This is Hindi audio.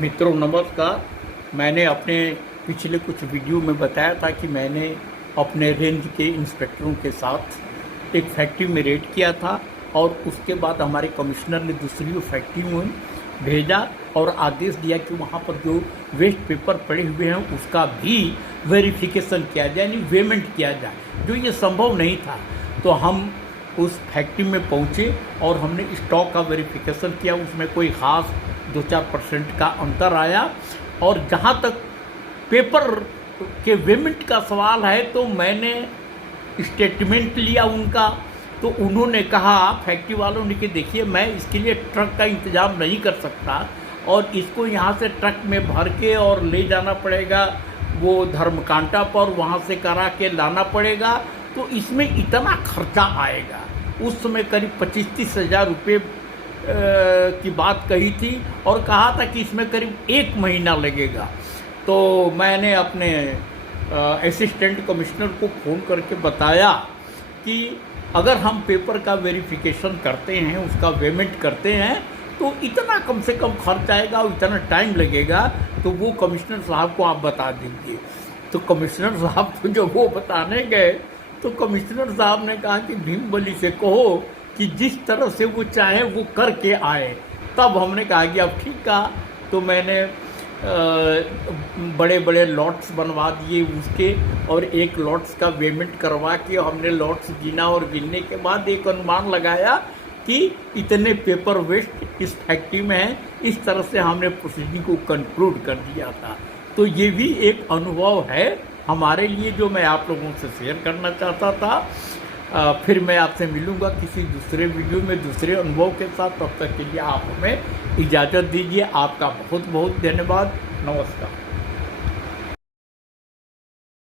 मित्रों नमस्कार। मैंने अपने पिछले कुछ वीडियो में बताया था कि मैंने अपने रेंज के इंस्पेक्टरों के साथ एक फैक्ट्री में रेड किया था और उसके बाद हमारे कमिश्नर ने दूसरी फैक्ट्री में भेजा और आदेश दिया कि वहाँ पर जो वेस्ट पेपर पड़े हुए हैं उसका भी वेरिफिकेशन किया जाए, यानी पेमेंट किया जाए, जो ये संभव नहीं था। तो हम उस फैक्ट्री में पहुँचे और हमने स्टॉक का वेरिफिकेशन किया। उसमें कोई ख़ास 2-4% का अंतर आया। और जहाँ तक पेपर के पेमेंट का सवाल है तो मैंने स्टेटमेंट लिया उनका। तो उन्होंने कहा, फैक्ट्री वालों ने, कि देखिए मैं इसके लिए ट्रक का इंतज़ाम नहीं कर सकता और इसको यहाँ से ट्रक में भर के और ले जाना पड़ेगा वो धर्मकांटा पर, वहाँ से करा के लाना पड़ेगा, तो इसमें इतना खर्चा आएगा। उस समय करीब 25-30 हज़ार रुपये की बात कही थी और कहा था कि इसमें करीब 1 महीना लगेगा। तो मैंने अपने असिस्टेंट कमिश्नर को फ़ोन करके बताया कि अगर हम पेपर का वेरिफिकेशन करते हैं, उसका पेमेंट करते हैं, तो इतना कम से कम खर्च आएगा और इतना टाइम लगेगा, तो वो कमिश्नर साहब को आप बता दीजिए। तो कमिश्नर साहब को जब वो बताने गए तो कमिश्नर साहब ने कहा कि भीमबली से कहो कि जिस तरह से वो चाहे वो करके आए। तब हमने कहा कि अब ठीक कहा। तो मैंने बड़े बड़े लॉट्स बनवा दिए उसके, और एक लॉट्स का पेमेंट करवा के हमने लॉट्स गिना और गिनने के बाद एक अनुमान लगाया कि इतने पेपर वेस्ट इस फैक्ट्री में है। इस तरह से हमने प्रोसीडिंग को कंक्लूड कर दिया था। तो ये भी एक अनुभव है हमारे लिए जो मैं आप लोगों से शेयर करना चाहता था। फिर मैं आपसे मिलूंगा किसी दूसरे वीडियो में दूसरे अनुभव के साथ। तब तक के लिए आप हमें इजाज़त दीजिए। आपका बहुत बहुत धन्यवाद। नमस्कार।